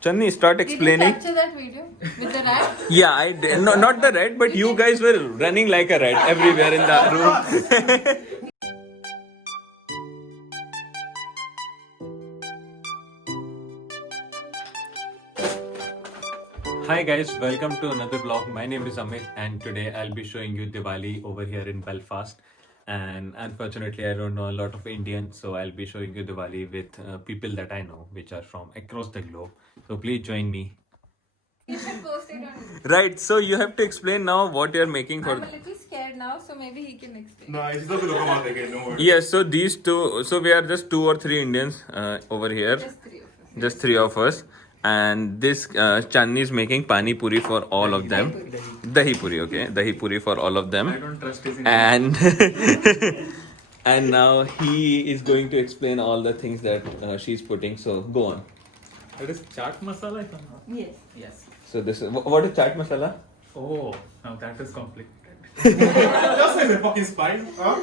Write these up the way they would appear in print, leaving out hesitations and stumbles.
Channi, start Did you explaining. capture that video with the rat? Yeah, I did. No, not the rat, but you guys were running like a rat everywhere in the room. Hi guys, welcome to another vlog. My name is Amit and today I'll be showing you Diwali over here in Belfast. And unfortunately, I don't know a lot of Indian, so I'll be showing you Diwali with people that I know, which are from across the globe. So please join me. You should post it on. Right, so you have to explain now what you're making for. I'm a little scared now, so maybe he can explain. No, he's not gonna come out again. Don't worry. Yes, so these two, so we are just 2 or 3 Indians over here, Just three of us. just 3 of us, and this Channi is making pani puri for all of them. Dahi puri, okay, dahi puri for all of them. I don't trust his And and now he is going to explain all the things that she's putting. So go on. That is chaat masala, if I'm not. Yes. Yes. So this is what is chaat masala? Oh, now that is complicated. Just say the fucking spice. Huh?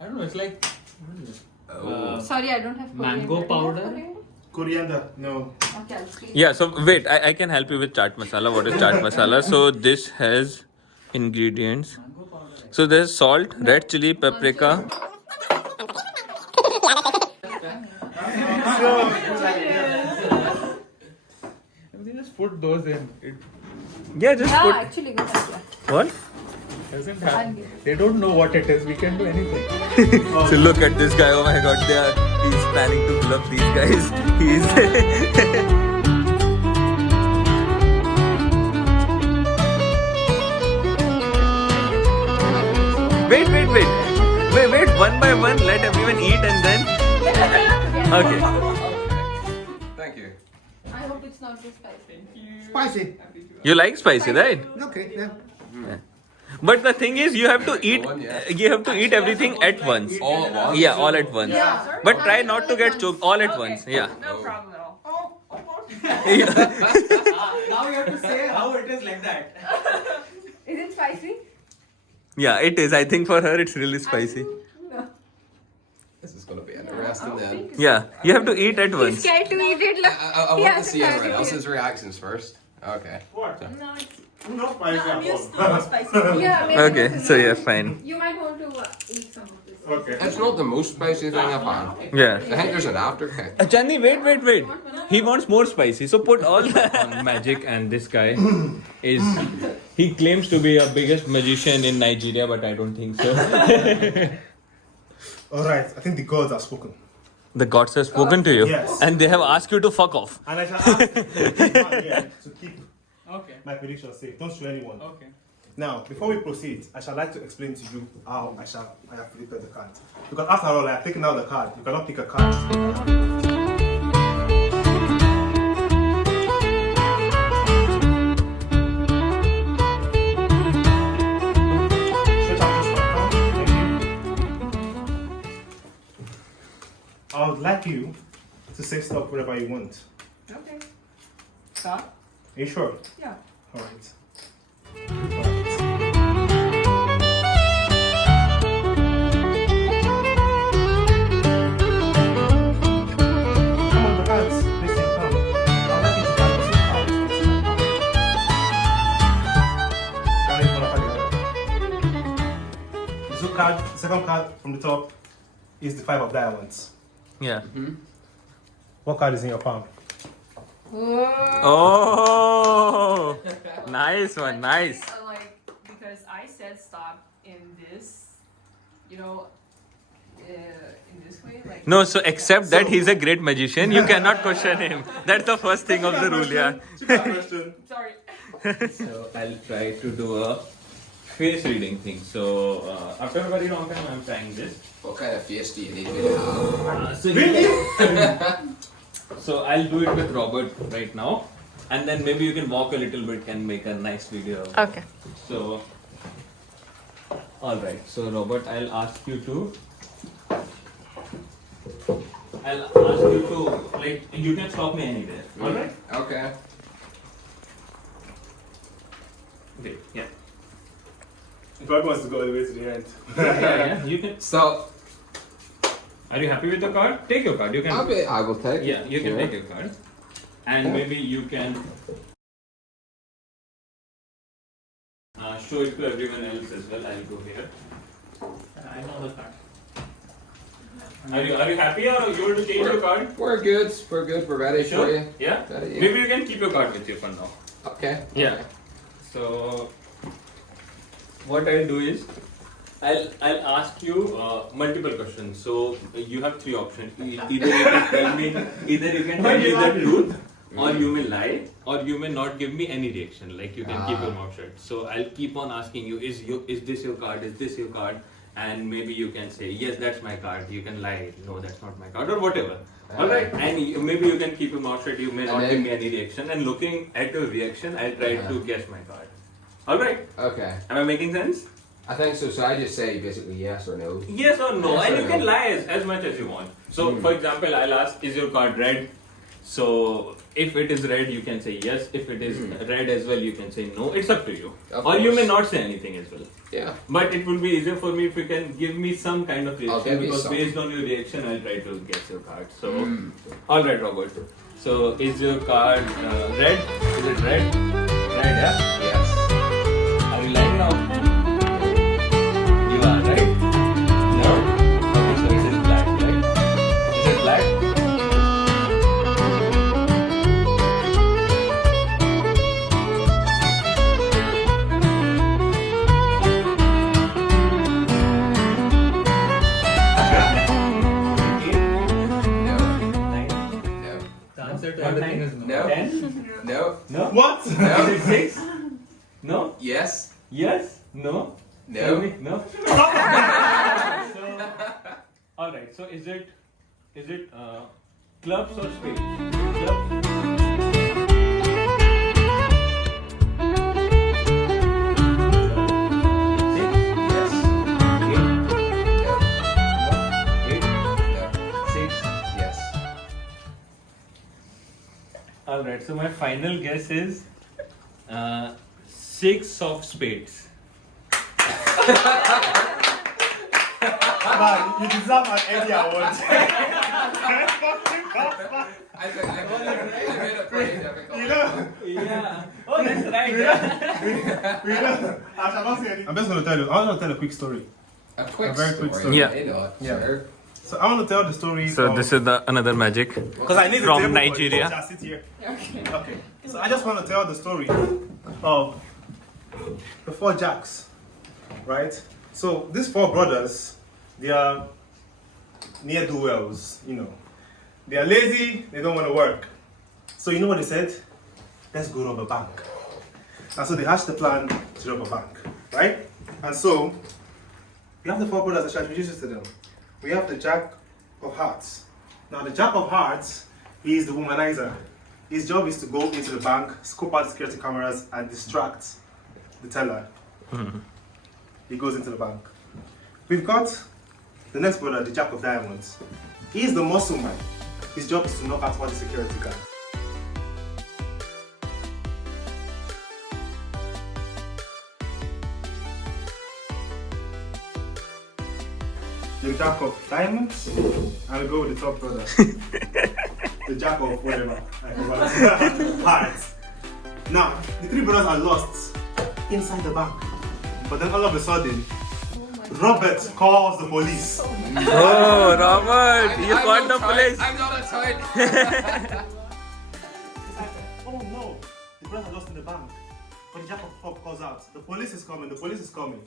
I don't know. It's like what is it? Sorry, I don't have Mango coriander. Do you have powder? coriander? Coriander. No. Okay, I'll speak. Yeah, so wait, I can help you with chaat masala. What is chaat masala? So this has ingredients. Mango powder. So there's salt, red chili, paprika. Everything just put those in. It Yeah, just Yeah, put. actually, go ahead. What? doesn't have. They don't know what it is. We can do anything. So look at this guy. Oh my God, he's planning to bluff these guys. He's. Wait, one by one, let everyone eat and then. Okay. Thank you. I hope it's not too spicy. Spicy. You like spicy, right? Okay, yeah. But the thing is, you have to eat. One, yeah. You have to eat everything at once. All at once? Yeah, all at once. Yeah. But try not to get choked all at once. Yeah. No problem at all. Now you have to say how it is like that. Is it spicy? Yeah, it is. I think for her, it's really spicy. No. This is gonna be interesting then. Yeah, you have to eat at He's once. scared to eat it. Look. I He want to hasn't see tried everyone it else's reactions first. Okay. What? No, it's, No spicy I'm at used all. to spicy. yeah, maybe Okay, this is so not- yeah, fine. You might want to eat some of this. Okay. It's not the most spicy thing I've had. Yeah. I think there's an aftertaste. Channi, wait. He wants more spicy. So put all on magic, and this guy is. He claims to be a biggest magician in Nigeria, but I don't think so. Alright, I think the gods have spoken. The gods have spoken to you, Yes. and they have asked you to fuck off. And I shall ask you to keep Okay. my prediction safe. Don't show anyone. Okay. Now, before we proceed, I shall like to explain to you how I have predicted the cards. Because after all, I have taken out the card. You cannot pick a card. Stretch out just one palm. Thank you. I would like you to say stop wherever you want. Okay. Stop? Are you sure? Yeah. Alright. Come on, the cards. Listen, come. I'd like you to balance it out. Carry one after the other. The second card from the top is the 5 of diamonds. Yeah. What card is in your palm? Oh, nice one, nice. Like, because I said stop in this, in this way, like. No, so except that he's a great magician, you cannot question him. That's the first thing of the rule, yeah. Question. Sorry. So I'll try to do a face reading thing. So after a very long time, I'm trying this. What kind of face do you need me to have? So I'll do it with Robert right now, and then maybe you can walk a little bit and make a nice video. Okay. So, all right. So Robert, I'll ask you to like you can stop me anywhere. All right. Okay. Okay. Yeah. God wants to go all the way to the end. Yeah. You can. So, Are you happy with the card? Take your card. You can. I will take it. Yeah, you can Yeah. take your card. and maybe you can show it to everyone else as well. I'll go here. I know the card. Are you happy or you want to change your card? We're good. We're good. We're ready Sure. for you. Yeah? Ready, yeah. Maybe you can keep your card with you for now. Okay. Yeah. So what I'll do is I'll ask you multiple questions. So you have three options. Either you can tell me the truth, or you may lie, or you may not give me any reaction. Like you can keep your mouth shut. So I'll keep on asking you, is this your card? Is this your card? And maybe you can say, yes, that's my card. You can lie, no, that's not my card, or whatever. Alright, and maybe you can keep your mouth shut. You may not give me any reaction. And looking at your reaction, I'll try to guess my card. Alright, Okay. am I making sense? I think so. So I just say basically yes or no. Yes or no, Yes and or you can no. lie as much as you want. So, for example, I'll ask, is your card red? So, if it is red, you can say yes. If it is red as well, you can say no. It's up to you. Of Or you may course. not say anything as well. Yeah. But it will be easier for me if you can give me some kind of I'll reaction, give you because some. based on your reaction, I'll try to guess your card. So, alright, Robert. So, is your card red? Is it red? Red, yeah? Yes. Are you lying now? You are, right? No? Okay, so it is black, right? Is it black? No. Nine? No. The answer to everything is no. No. 10? No. No? What? No. Is it 6? No? Yes. Yes? No? Tell No. me. No? Alright, so is it clubs or spades? Clubs? Yes. Yes. Alright, so my final guess is 6 of spades. Man, you deserve an Emmy award. I made it pretty difficult. You know, Yeah. Oh, that's right. I shall not say anything. I'm just gonna tell you. I want to tell a quick story. A quick A very story. quick story. Yeah. I know it, Yeah. sure. So I want to tell the story. So of, this is another magic. because I need from the table Nigeria. For you. Just sit here. Okay. So I just want to tell the story of the 4 jacks, right? So these 4 brothers, they are near do wells, you know. They are lazy. They don't want to work. So you know what they said? Let's go rob a bank. And so they hatched the plan to rob a bank, right? And so we have the 4 brothers that shall introduce to them. We have the Jack of Hearts. Now the Jack of Hearts is the womanizer. His job is to go into the bank, scope out the security cameras, and distract the teller. He goes into the bank. We've got the next brother, the Jack of Diamonds. He's the muscle man. His job is to knock out all the security guards. The Jack of Diamonds, I'll go with the top brother. The Jack of whatever. I forgot. Hearts. Now, the 3 brothers are lost inside the bank. But then all of a sudden, Robert calls the police. Oh, Robert, you I'm caught not the tight. police. I'm not a tight. It's like, oh no, the brothers are lost in the bank. But the Jack of Pop calls out, the police is coming, the police is coming.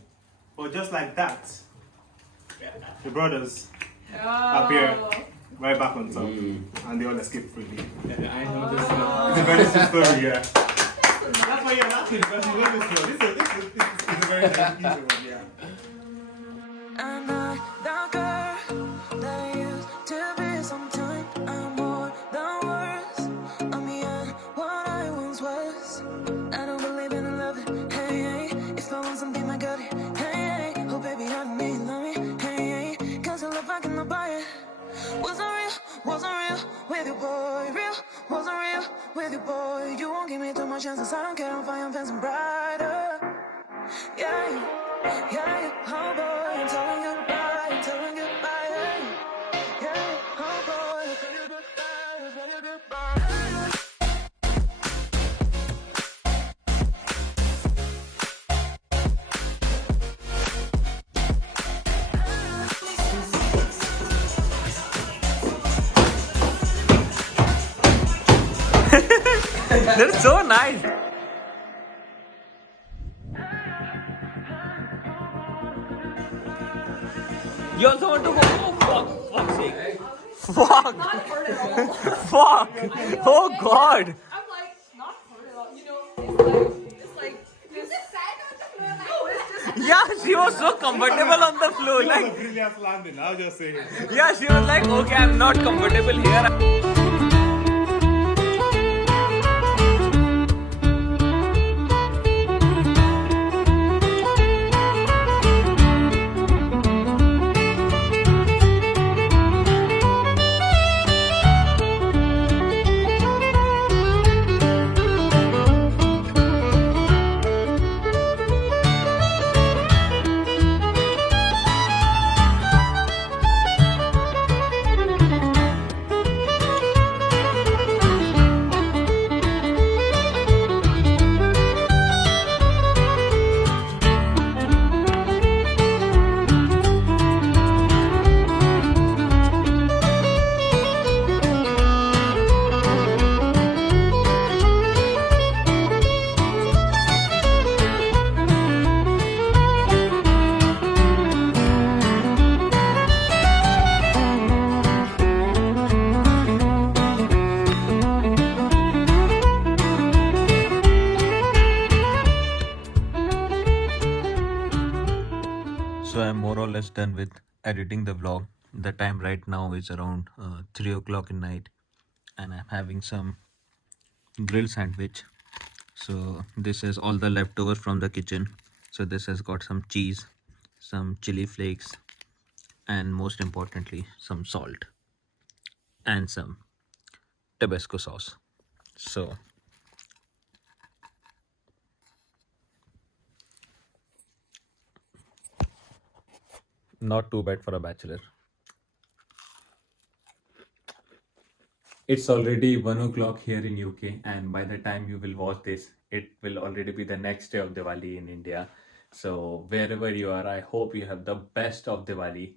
But just like that, the brothers appear right back on top. And they all escape freely. I know this. It's a very sweet story, yeah. That's why you're laughing, because you love this story. This is a very nice one, yeah. I'm not the girl that I used to be. Sometimes I'm more than words. I'm beyond what I once was. I don't believe in love. Hey, hey. If I want something, I got it. Hey, hey. Oh, baby, I need love me. Hey, hey. Cause I love, I cannot buy it. Wasn't real with you, boy. Real, wasn't real with you, boy. You won't give me too much chances. I don't care. I'm fine, I'm fencing brighter. Yeah, yeah, oh boy, I'm telling you goodbye, I'm telling you goodbye. Yeah, oh boy, I'm telling you goodbye, I'm telling you goodbye. They're so nice. You also want to go? Oh, fuck. Fuck's sake. Fuck. Not hurt at all. Fuck. Oh, God. I'm like, not hurt at all. You know, it's like, You just sat on the floor like no, it's just. Yeah, she was so comfortable on the floor. It was a Like, brilliant landing, I'll just say. yeah, she was like, okay, I'm not comfortable here. So I'm more or less done with editing the vlog. The time right now is around 3 o'clock in night, and I'm having some grilled sandwich. So this is all the leftover from the kitchen. So this has got some cheese, some chili flakes, and most importantly some salt and some Tabasco sauce. So not too bad for a bachelor. It's already 1 o'clock here in UK, and by the time you will watch this, it will already be the next day of Diwali in India. So wherever you are, I hope you have the best of Diwali,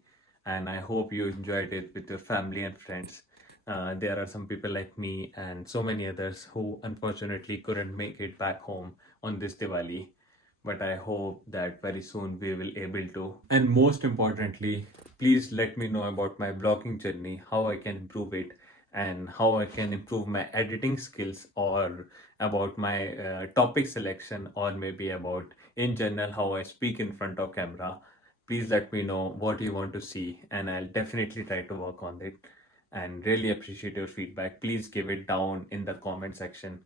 and I hope you enjoyed it with your family and friends. There are some people like me and so many others who unfortunately couldn't make it back home on this Diwali, but I hope that very soon we will able to. And most importantly, please let me know about my blogging journey, how I can improve it, and how I can improve my editing skills, or about my topic selection, or maybe about in general how I speak in front of camera. Please let me know what you want to see, and I'll definitely try to work on it. And really appreciate your feedback. Please give it down in the comment section.